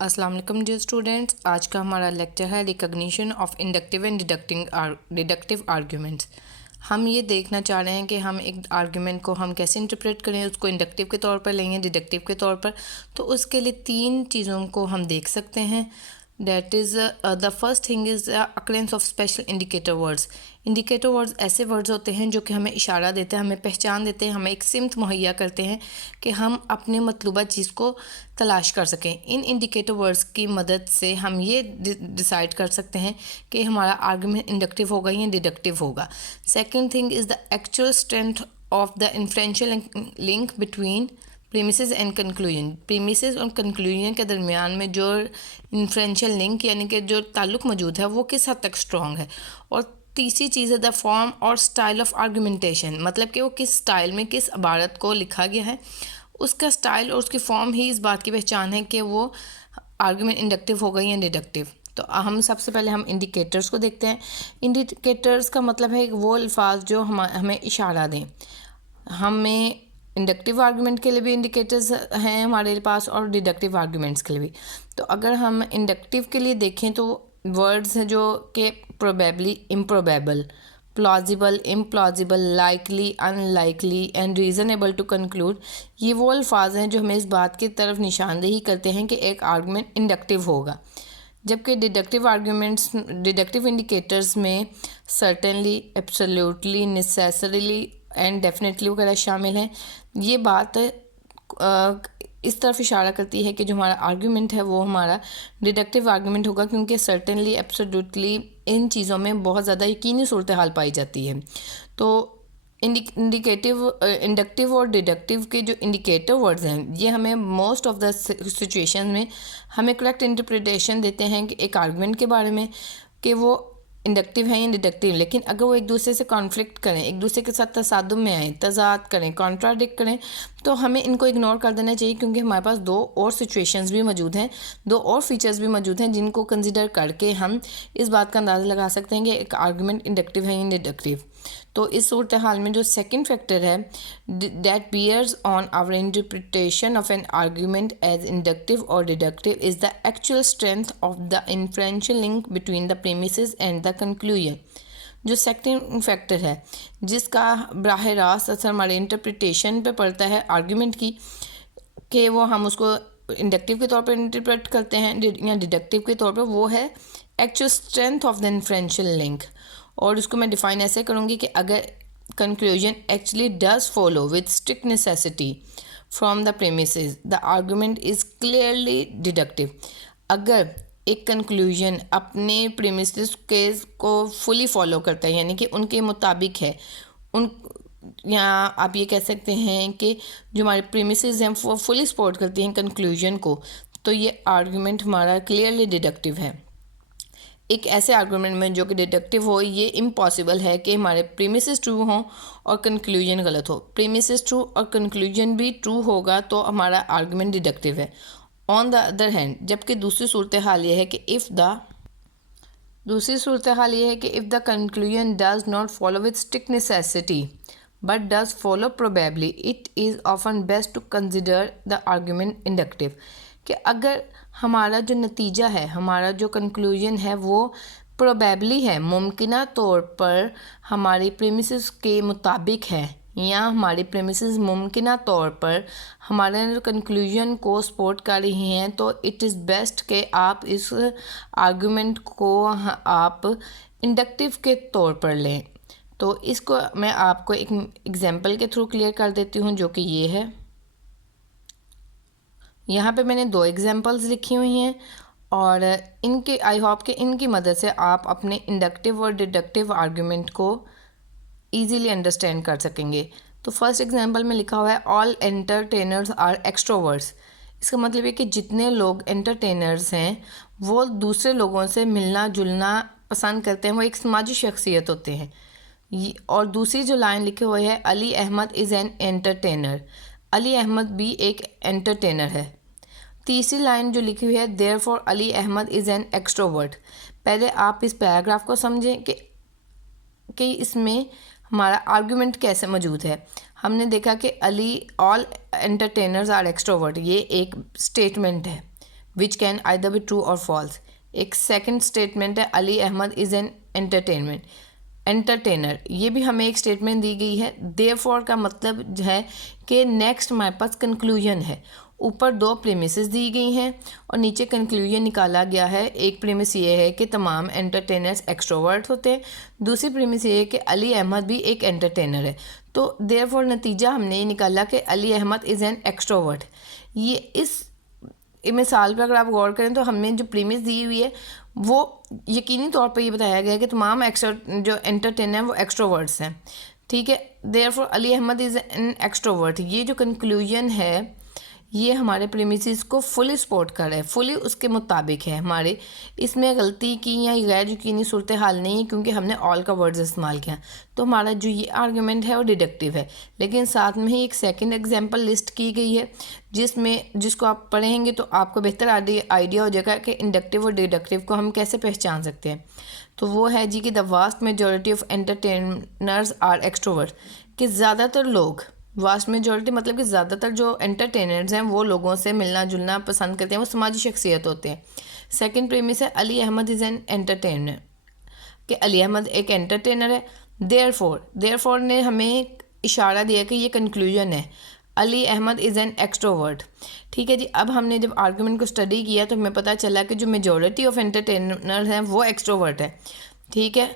अस्सलाम वालेकुम dear students. आज का हमारा लेक्चर है recognition of inductive and deductive arguments. हम ये देखना चाह रहे हैं कि हम एक आर्ग्यूमेंट को हम कैसे इंटरप्रेट करें, उसको इंडक्टिव के तौर पर लेंगे, डिडक्टिव के तौर पर। तो उसके लिए तीन चीज़ों को हम देख सकते हैं। That is the first thing is occurrence of special indicator words. Indicator words ऐसे वर्ड्स होते हैं जो कि हमें इशारा देते हैं, हमें पहचान देते हैं, हमें एक सिमत मुहैया करते हैं कि हम अपने मतलूबा चीज़ को तलाश कर सकें। इन इंडिकेटर वर्ड्स की मदद से हम ये डिसाइड कर सकते हैं कि हमारा आर्गुमेंट इंडक्टिव होगा या डिडक्टिव होगा। Second thing is the actual strength of the inferential link between premises and conclusion. Premises और कंक्लूजन के दरमियान में जो इन्फ्रेंशियल लिंक यानी कि जो ताल्लुक़ मौजूद है वो किस हद तक स्ट्रॉन्ग है। और तीसरी चीज़ है द फॉर्म और स्टाइल ऑफ आर्गूमेंटेशन, मतलब कि वो किस स्टाइल में किस इबारत को लिखा गया है, उसका स्टाइल और उसकी फॉर्म ही इस बात की पहचान है कि वो आर्गूमेंट इंडक्टिव होगा या डिडक्टिव। तो हम सबसे पहले हम इंडिकेटर्स को देखते हैं। इंडिकेटर्स का मतलब है वो अल्फाज जो हमें इशारा दें। हमें इंडक्टिव आर्गूमेंट के लिए भी इंडिकेटर्स हैं हमारे पास और डिडक्टिव आर्गूमेंट्स के लिए भी। तो अगर हम इंडक्टिव के लिए देखें तो वर्ड्स हैं जो कि probably, improbable, plausible, implausible, likely, unlikely and reasonable to conclude, ये वो अल्फाज हैं जो हमें इस बात की तरफ निशानदेही करते हैं कि एक आर्गूमेंट इंडक्टिव होगा। जबकि डिडक्टिव इंडिकेटर्स में certainly, absolutely, necessarily and definitely वगैरह शामिल हैं। ये बात इस तरफ इशारा करती है कि जो हमारा आर्गुमेंट है वो हमारा डिडक्टिव आर्गुमेंट होगा, क्योंकि सर्टेनली, एब्सोल्युटली इन चीज़ों में बहुत ज़्यादा यकीनी सूरत हाल पाई जाती है। तो इंडक्टिव और डिडक्टिव के जो इंडिकेटर वर्ड्स हैं ये हमें मोस्ट ऑफ द सिचुएशन में हमें करेक्ट इंटरप्रिटेशन देते हैं कि एक आर्गुमेंट के बारे में कि वो इंडक्टिव है या डिडक्टिव। लेकिन अगर वो एक दूसरे से कॉन्फ्लिक्ट करें, एक दूसरे के साथ तसादुम में आए, तजाद करें, कॉन्ट्राडिक्ट करें, तो हमें इनको इग्नोर कर देना चाहिए, क्योंकि हमारे पास दो और सिचुएशंस भी मौजूद हैं, दो और फीचर्स भी मौजूद हैं जिनको कंसिडर करके हम इस बात का अंदाज़ा लगा सकते हैं कि एक आर्गुमेंट इंडक्टिव है या डिडक्टिव। तो इस सूरत हाल में जो सेकंड फैक्टर है that bears on our interpretation of an argument as inductive और deductive is the actual strength of the inferential link between the premises and the conclusion. जो सेकंड फैक्टर है जिसका बराह रास्त असर हमारे इंटरप्रिटेशन पे पड़ता है आर्गुमेंट की, कि वो हम उसको इंडक्टिव के तौर पर इंटरप्रेट करते हैं या डिडक्टिव के तौर पर, वो है actual strength of the inferential link. और इसको मैं डिफ़ाइन ऐसे करूँगी कि अगर conclusion actually does follow with strict necessity from the premises the argument is clearly deductive. अगर एक कंक्लूजन अपने प्रीमिसेस के को फुली फॉलो करता है, यानी कि उनके मुताबिक है, उन या आप ये कह सकते हैं कि जो हमारे प्रीमिसेस हैं वो फुली सपोर्ट करती हैं कंक्लूजन को, तो ये आर्गुमेंट हमारा क्लियरली डिडक्टिव है। एक ऐसे आर्गुमेंट में जो कि डिडक्टिव हो, ये इम्पॉसिबल है कि हमारे प्रीमिसेस ट्रू हों और कंक्लूजन गलत हो। प्रीमिसेस ट्रू और कंक्लूजन भी ट्रू होगा तो हमारा आर्गुमेंट डिडक्टिव है। ऑन द अदर हैंड, जबकि दूसरी सूरत हाल ये है कि if the conclusion does not follow with strict necessity but does follow probably, it is often best to consider the argument inductive. कि अगर हमारा जो नतीजा है, हमारा जो कंक्लूजन है वो प्रोबेबली है, मुमकिना तौर पर हमारी प्रीमिसेस के मुताबिक है, या हमारी प्रीमिसेस मुमकिना तौर पर हमारे कंक्लूजन को सपोर्ट कर रही हैं, तो इट इज़ बेस्ट कि आप इस आर्गुमेंट को आप इंडक्टिव के तौर पर लें। तो इसको मैं आपको एक एग्जांपल के थ्रू क्लियर कर देती हूँ, जो कि ये है। यहाँ पे मैंने दो एग्जांपल्स लिखी हुई हैं और इनके आई होप कि इनकी मदद से आप अपने इंडक्टिव और डिडक्टिव आर्गुमेंट को इजीली अंडरस्टैंड कर सकेंगे। तो फर्स्ट एग्जांपल में लिखा हुआ है ऑल एंटरटेनर्स आर एक्सट्रोवर्ट्स। इसका मतलब है कि जितने लोग एंटरटेनर्स हैं वो दूसरे लोगों से मिलना जुलना पसंद करते हैं, वो एक समाजी शख्सियत होते हैं। और दूसरी जो लाइन लिखी हुई है Ali Ahmad is an entertainer, Ali Ahmad भी एक एंटरटेनर है। तीसरी लाइन जो लिखी हुई है therefore Ali Ahmad is an extrovert. पहले आप इस पैराग्राफ को समझें कि इसमें हमारा आर्गुमेंट कैसे मौजूद है। हमने देखा कि ऑल एंटरटेनर्स आर एक्सट्रोवर्ट, ये एक स्टेटमेंट है। Which can either be true और फॉल्स। एक सेकंड स्टेटमेंट है Ali Ahmad is an entertainer, ये भी हमें एक स्टेटमेंट दी गई है। देयरफॉर का मतलब है कि नेक्स्ट हमारे पास कंक्लूजन है। ऊपर दो प्रीमिसेस दी गई हैं और नीचे कंक्लूजन निकाला गया है। एक प्रीमिस ये है कि तमाम एंटरटेनर्स एक्सट्रोवर्ट होते हैं, दूसरी प्रीमिस ये है कि अली अहमद भी एक एंटरटेनर है। तो देयरफॉर नतीजा हमने ये निकाला कि Ali Ahmad is an extrovert. ये इस मिसाल पर अगर आप गौर करें तो हमें जो प्रीमिस दी हुई है वो यकीनी तौर पर ये बताया गया है कि तमाम जो एंटरटेनर हैं वो एक्सट्रोवर्ट्स हैं, ठीक है। Therefore Ali Ahmad is an extrovert, ये जो कंक्लूजन है ये हमारे प्रीमिसेस को फुली सपोर्ट कर रहा है, फुली उसके मुताबिक है हमारे। इसमें गलती की या गैर यकीनी सूरत हाल नहीं है क्योंकि हमने ऑल का वर्ड्स इस्तेमाल किया। तो हमारा जो ये आर्गूमेंट है वो डिडक्टिव है। लेकिन साथ में ही एक सेकंड एग्जांपल लिस्ट की गई है जिसको आप पढ़ेंगे तो आपको बेहतर आइडिया हो जाएगा कि इंडक्टिव और डिडक्टिव को हम कैसे पहचान सकते हैं। तो वो है जी कि the vast majority of entertainers are extrovert, कि ज़्यादातर लोग, वास्ट मेजॉरिटी मतलब कि ज़्यादातर जो एंटरटेनर्स हैं वो लोगों से मिलना जुलना पसंद करते हैं, वो समाजी शख्सियत होते हैं। सेकंड प्रीमिस है Ali Ahmad is an entertainer, कि अली अहमद एक एंटरटेनर है। देयरफॉर ने हमें इशारा दिया कि ये कंक्लूजन है Ali Ahmad is an extrovert, ठीक है जी। अब हमने जब आर्गूमेंट को स्टडी किया तो हमें पता चला कि जो मेजॉरिटी ऑफ एंटरटेनर हैं वो एक्सट्रोवर्ट है, ठीक है।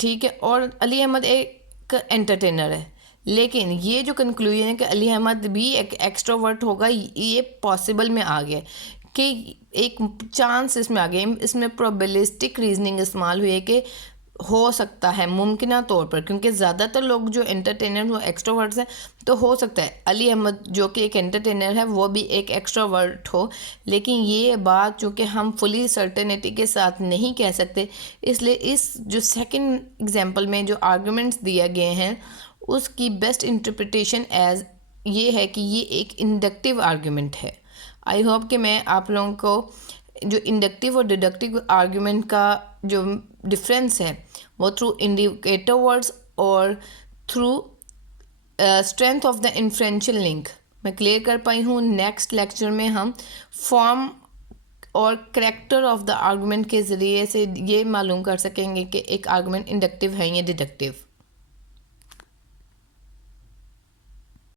ठीक है, और अली अहमद एक एंटरटेनर है। लेकिन ये जो कंक्लूजन है कि अली अहमद भी एक एक्सट्रोवर्ट होगा, ये पॉसिबल में आ गया कि एक चांस इसमें आ गया। इसमें प्रोबेबिलिस्टिक रीजनिंग इस्तेमाल हुई है कि हो सकता है मुमकिना तौर पर, क्योंकि ज़्यादातर लोग जो एंटरटेनर वो एक्सट्रोवर्ट्स हैं, तो हो सकता है अली अहमद जो कि एक एंटरटेनर है वो भी एक एक्सट्रोवर्ट हो। लेकिन ये बात जो कि हम फुली सर्टेनिटी के साथ नहीं कह सकते, इसलिए इस जो सेकंड एग्जांपल में जो आर्गुमेंट्स दिए गए हैं उसकी बेस्ट इंटरप्रिटेशन एज ये है कि ये एक इंडक्टिव आर्गुमेंट है। आई होप कि मैं आप लोगों को जो इंडक्टिव और डिडक्टिव आर्गुमेंट का जो डिफरेंस है वो थ्रू इंडिकेटर वर्ड्स और through strength of the inferential link मैं क्लियर कर पाई हूँ। नेक्स्ट लेक्चर में हम फॉर्म और करैक्टर ऑफ द आर्गुमेंट के ज़रिए से ये मालूम कर सकेंगे कि एक आर्गुमेंट इंडक्टिव है या डिडक्टिव।